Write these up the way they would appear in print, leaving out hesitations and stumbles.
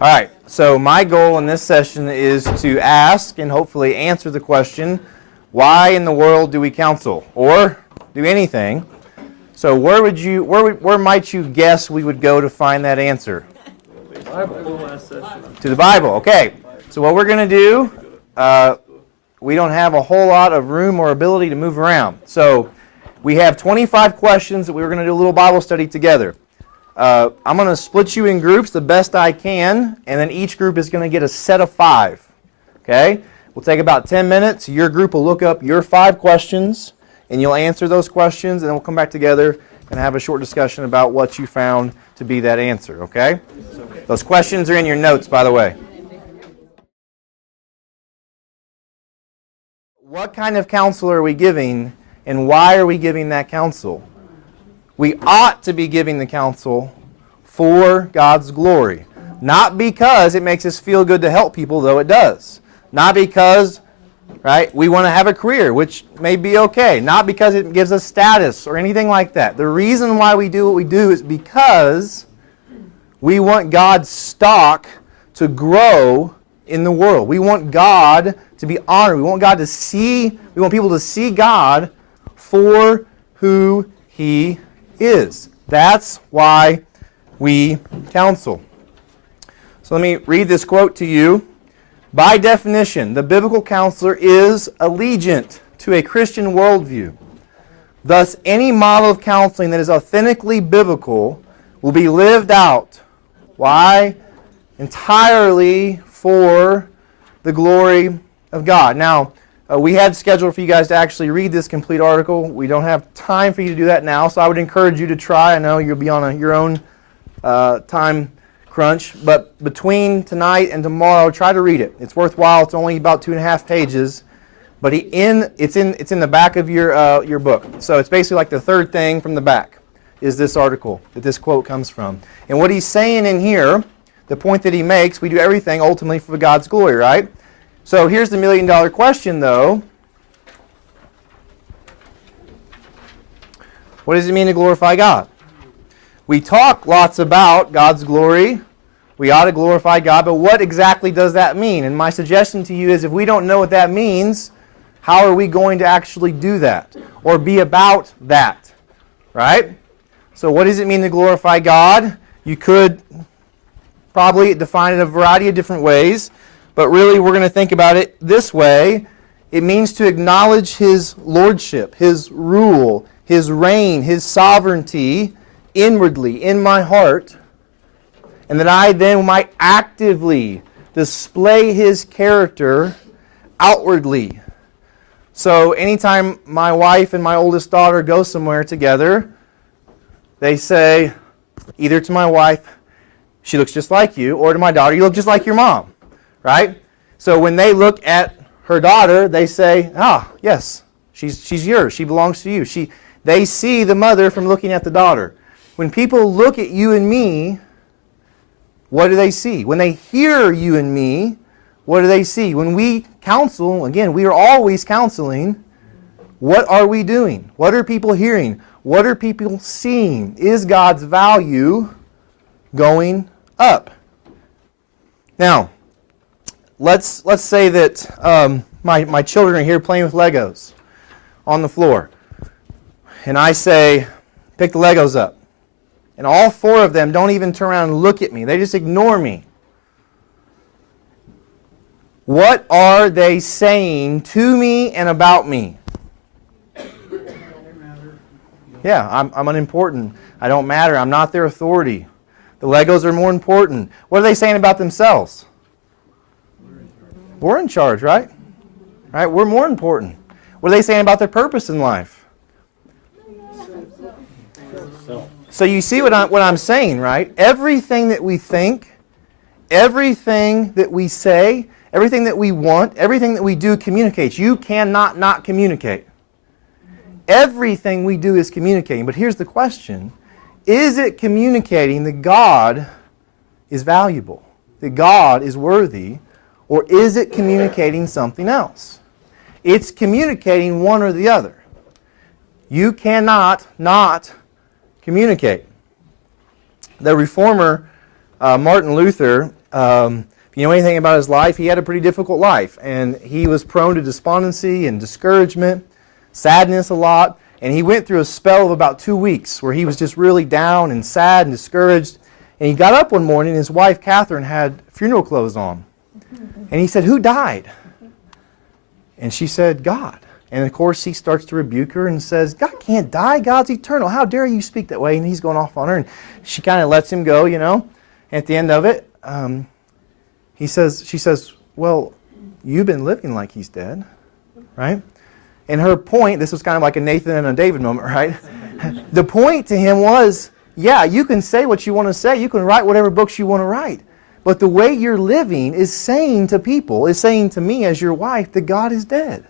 All right, so my goal in this session is to ask and hopefully answer the question, why in the world do we counsel or do anything? So where might you guess we would go to find that answer? To the Bible. Okay. So what we're going to do, we don't have a whole lot of room or ability to move around. So we have 25 questions that we're going to do a little Bible study together. I'm going to split you in groups the best I can, and then each group is going to get a set of 5. Okay? We'll take about 10 minutes. Your group will look up your 5 questions, and you'll answer those questions, and then we'll come back together and have a short discussion about what you found to be that answer. Okay? Those questions are in your notes, by the way. What kind of counsel are we giving, and why are we giving that counsel? We ought to be giving the counsel for God's glory. Not because it makes us feel good to help people, though it does. Not because, right, we want to have a career, which may be okay. Not because it gives us status or anything like that. The reason why we do what we do is because we want God's stock to grow in the world. We want God to be honored. We want God to see, we want people to see God for who He is. That's why we counsel. So let me read this quote to you. By definition, the biblical counselor is allegiant to a Christian worldview. Thus, any model of counseling that is authentically biblical will be lived out. Why? Entirely for the glory of God. Now, we had scheduled for you guys to actually read this complete article. We don't have time for you to do that now, so I would encourage you to try. I know you'll be on your own time crunch, but between tonight and tomorrow, try to read it. It's worthwhile. It's only about 2.5 pages, but it's in the back of your book. So it's basically like the third thing from the back is this article that this quote comes from. And what he's saying in here, the point that he makes, we do everything ultimately for God's glory, right? So here's the million-dollar question, though. What does it mean to glorify God? We talk lots about God's glory. We ought to glorify God, but what exactly does that mean? And my suggestion to you is if we don't know what that means, how are we going to actually do that or be about that? Right? So what does it mean to glorify God? You could probably define it a variety of different ways. But really, we're going to think about it this way. It means to acknowledge His lordship, His rule, His reign, His sovereignty inwardly in my heart, and that I then might actively display His character outwardly. So anytime my wife and my oldest daughter go somewhere together, they say either to my wife, "She looks just like you," or to my daughter, "You look just like your mom." Right? So when they look at her daughter, they say, yes, she's yours. She belongs to you. They see the mother from looking at the daughter. When people look at you and me, what do they see? When they hear you and me, what do they see? When we counsel, again, we are always counseling. What are we doing? What are people hearing? What are people seeing? Is God's value going up? Now, let's say that my children are here playing with Legos on the floor. And I say, pick the Legos up. And all 4 of them don't even turn around and look at me. They just ignore me. What are they saying to me and about me? Yeah, I'm unimportant. I don't matter. I'm not their authority. The Legos are more important. What are they saying about themselves? We're in charge, right? Right? We're more important. What are they saying about their purpose in life? So you see what I'm saying, right? Everything that we think, everything that we say, everything that we want, everything that we do communicates. You cannot not communicate. Everything we do is communicating. But here's the question. Is it communicating that God is valuable, that God is worthy, or is it communicating something else? It's communicating one or the other. You cannot not communicate. The reformer Martin Luther If you know anything about his life, he had a pretty difficult life. And he was prone to despondency and discouragement, sadness a lot. And he went through a spell of about 2 weeks where he was just really down and sad and discouraged. And he got up one morning and his wife, Catherine, had funeral clothes on. And he said, "Who died?" And she said, "God." And of course he starts to rebuke her and says, "God can't die. God's eternal. How dare you speak that way?" And he's going off on her. And she kind of lets him go, you know. And at the end of it, she says, "Well, you've been living like he's dead," right? And her point, this was kind of like a Nathan and a David moment, right? The point to him was, yeah, you can say what you want to say. You can write whatever books you want to write. But the way you're living is saying to people, is saying to me as your wife, that God is dead.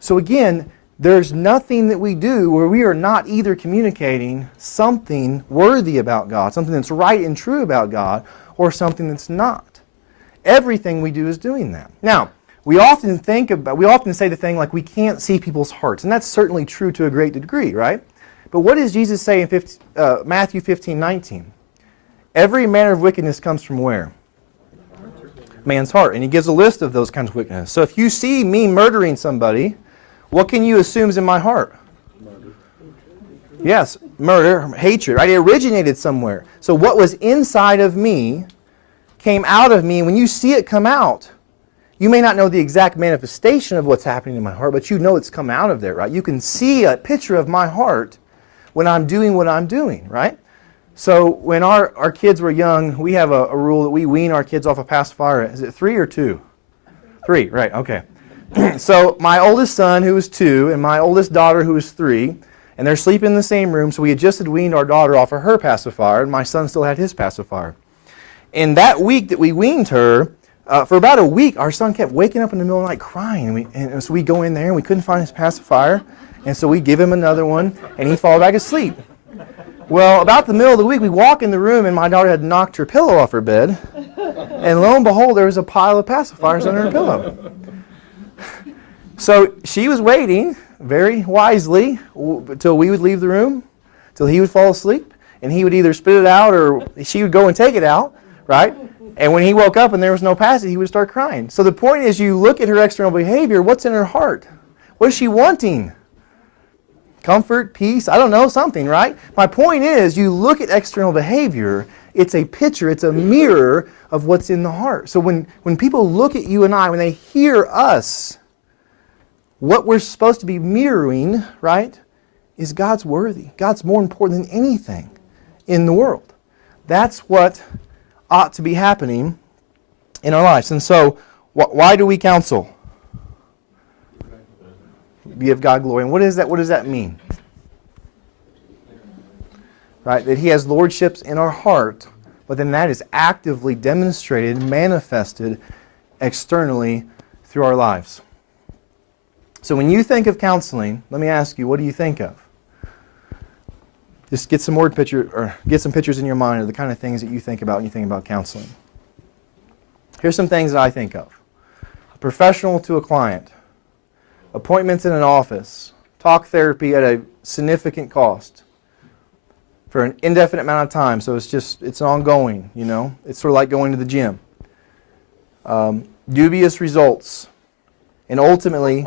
So again, there's nothing that we do where we are not either communicating something worthy about God, something that's right and true about God, or something that's not. Everything we do is doing that. Now, we often say the thing like we can't see people's hearts, and that's certainly true to a great degree, right? But what does Jesus say in Matthew 15:19? Every manner of wickedness comes from where? Man's heart. And he gives a list of those kinds of wickedness. So if you see me murdering somebody, what can you assume is in my heart? Murder. Yes, murder, hatred, right? It originated somewhere. So what was inside of me came out of me, and when you see it come out, you may not know the exact manifestation of what's happening in my heart, but you know it's come out of there, right? You can see a picture of my heart when I'm doing what I'm doing, right? So when our kids were young, we have a rule that we wean our kids off a pacifier. Is it 3 or 2? 3, right, okay. So my oldest son, who was 2, and my oldest daughter, who was 3, and they're sleeping in the same room, so we had just weaned our daughter off of her pacifier, and my son still had his pacifier. In that week that we weaned her, for about a week, our son kept waking up in the middle of the night crying, and so we go in there, and we couldn't find his pacifier, and so we give him another one, and he fall back asleep. Well, about the middle of the week, we walk in the room, and my daughter had knocked her pillow off her bed, and lo and behold, there was a pile of pacifiers under her pillow. So she was waiting very wisely until we would leave the room, till he would fall asleep, and he would either spit it out or she would go and take it out, right? And when he woke up and there was no passage, he would start crying. So the point is, you look at her external behavior, what's in her heart? What is she wanting? Comfort, peace, I don't know, something, right? My point is, you look at external behavior, it's a picture, it's a mirror of what's in the heart. So when people look at you and I, when they hear us, what we're supposed to be mirroring, right, is God's worthy. God's more important than anything in the world. That's what ought to be happening in our lives. And so, why do we counsel? Give God glory. And what is that? What does that mean? Right? That He has lordships in our heart, but then that is actively demonstrated, manifested externally through our lives. So when you think of counseling, let me ask you, what do you think of? Just get some word picture, or get some pictures in your mind of the kind of things that you think about when you think about counseling. Here's some things that I think of. A professional to a client. Appointments in an office. Talk therapy at a significant cost. For an indefinite amount of time, so it's ongoing, you know. It's sort of like going to the gym. Dubious results. And ultimately,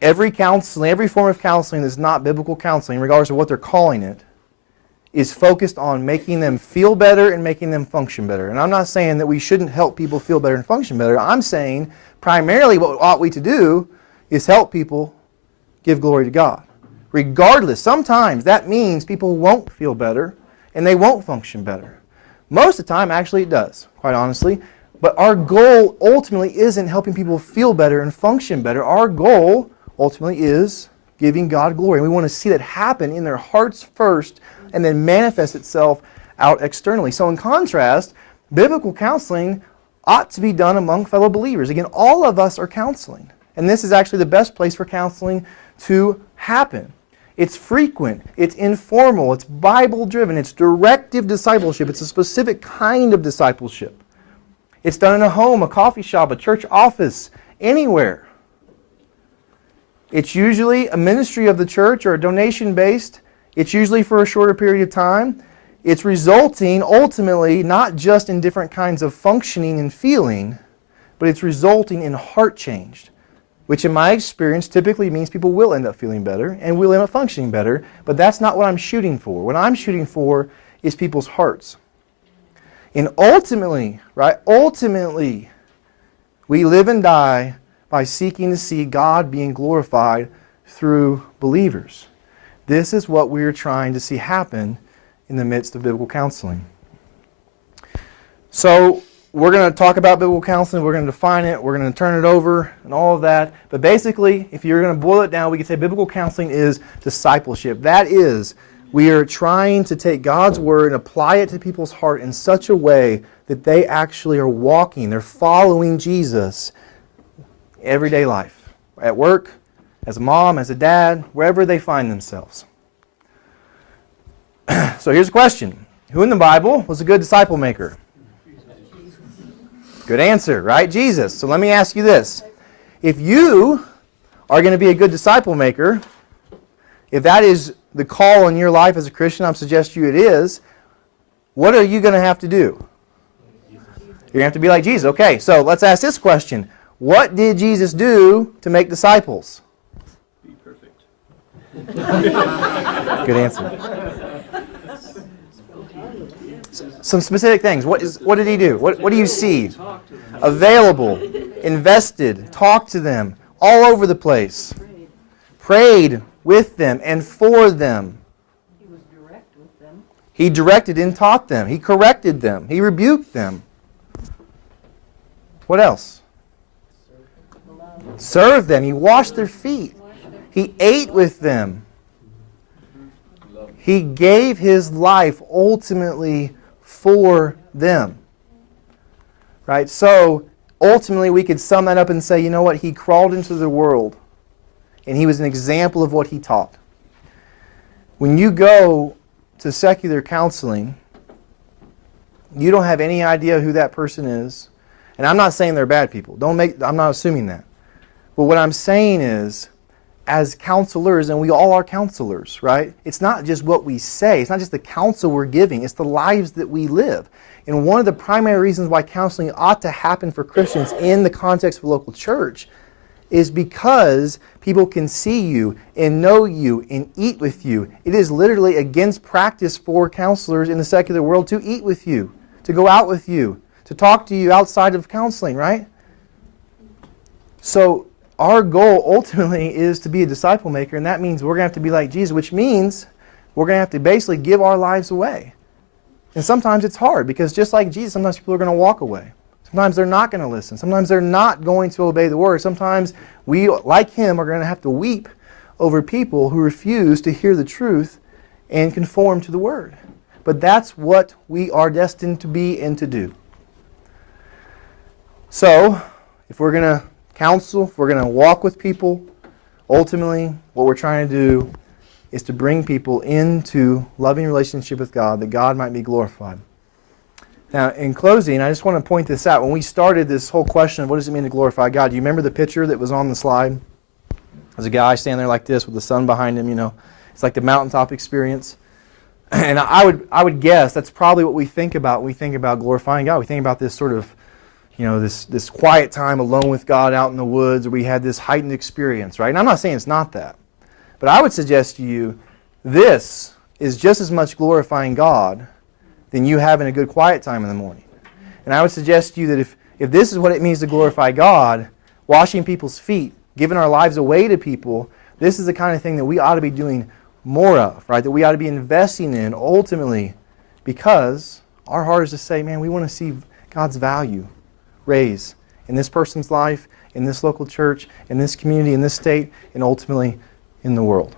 every form of counseling that's not biblical counseling, regardless of what they're calling it, is focused on making them feel better and making them function better. And I'm not saying that we shouldn't help people feel better and function better. I'm saying primarily what ought we to do is help people give glory to God. Regardless, sometimes that means people won't feel better and they won't function better. Most of the time, actually, it does, quite honestly. But our goal ultimately isn't helping people feel better and function better. Our goal ultimately is giving God glory. And we want to see that happen in their hearts first and then manifest itself out externally. So in contrast, biblical counseling ought to be done among fellow believers. Again, all of us are counseling. And this is actually the best place for counseling to happen. It's frequent, it's informal, it's Bible-driven, it's directive discipleship. It's a specific kind of discipleship. It's done in a home, a coffee shop, a church office, anywhere. It's usually a ministry of the church or a donation-based. It's usually for a shorter period of time. it's resulting ultimately not just in different kinds of functioning and feeling, but it's resulting in heart change, which in my experience typically means people will end up feeling better and will end up functioning better, but that's not what I'm shooting for. What I'm shooting for is people's hearts. And ultimately, we live and die by seeking to see God being glorified through believers. This is what we're trying to see happen in the midst of biblical counseling. So we're going to talk about biblical counseling, we're going to define it, we're going to turn it over and all of that. But basically, if you're going to boil it down, we can say biblical counseling is discipleship. That is, we are trying to take God's Word and apply it to people's heart in such a way that they actually are walking, they're following Jesus everyday life. At work, as a mom, as a dad, wherever they find themselves. So here's a question. Who in the Bible was a good disciple maker? Good answer, right? Jesus. So let me ask you this. If you are going to be a good disciple maker, if that is the call in your life as a Christian, I'm suggesting it is, what are you going to have to do? You're going to have to be like Jesus. Okay, so let's ask this question. What did Jesus do to make disciples? Be perfect. Good answer. Some specific things. What did he do? What do you see? Available, invested, talked to them, all over the place. Prayed with them and for them. He was direct with them. He directed and taught them. He corrected them. He rebuked them. What else? Served them. He washed their feet. He ate with them. He gave his life ultimately for them. Right? So, ultimately we could sum that up and say, you know what? He crawled into the world and he was an example of what he taught. When you go to secular counseling, you don't have any idea who that person is. And I'm not saying they're bad people. I'm not assuming that. But what I'm saying is, as counselors, and we all are counselors, right? It's not just what we say. It's not just the counsel we're giving. It's the lives that we live. And one of the primary reasons why counseling ought to happen for Christians in the context of a local church is because people can see you and know you and eat with you. It is literally against practice for counselors in the secular world to eat with you, to go out with you, to talk to you outside of counseling, right? So our goal ultimately is to be a disciple maker, and that means we're going to have to be like Jesus, which means we're going to have to basically give our lives away. And sometimes it's hard, because just like Jesus, sometimes people are going to walk away. Sometimes they're not going to listen. Sometimes they're not going to obey the word. Sometimes we, like him, are going to have to weep over people who refuse to hear the truth and conform to the word. But that's what we are destined to be and to do. So, if we're going to counsel, if we're going to walk with people, ultimately what we're trying to do is to bring people into loving relationship with God, that God might be glorified. Now, in closing, I just want to point this out. When we started this whole question of what does it mean to glorify God, do you remember the picture that was on the slide? There's a guy standing there like this with the sun behind him, you know. It's like the mountaintop experience. And I would guess that's probably what we think about when we think about glorifying God. We think about this sort of, you know, this quiet time alone with God out in the woods, where we had this heightened experience, right? And I'm not saying it's not that. But I would suggest to you, this is just as much glorifying God than you having a good quiet time in the morning. And I would suggest to you that if this is what it means to glorify God, washing people's feet, giving our lives away to people, this is the kind of thing that we ought to be doing more of, right? That we ought to be investing in ultimately, because our heart is to say, man, we want to see God's value raised in this person's life, in this local church, in this community, in this state, and ultimately in the world.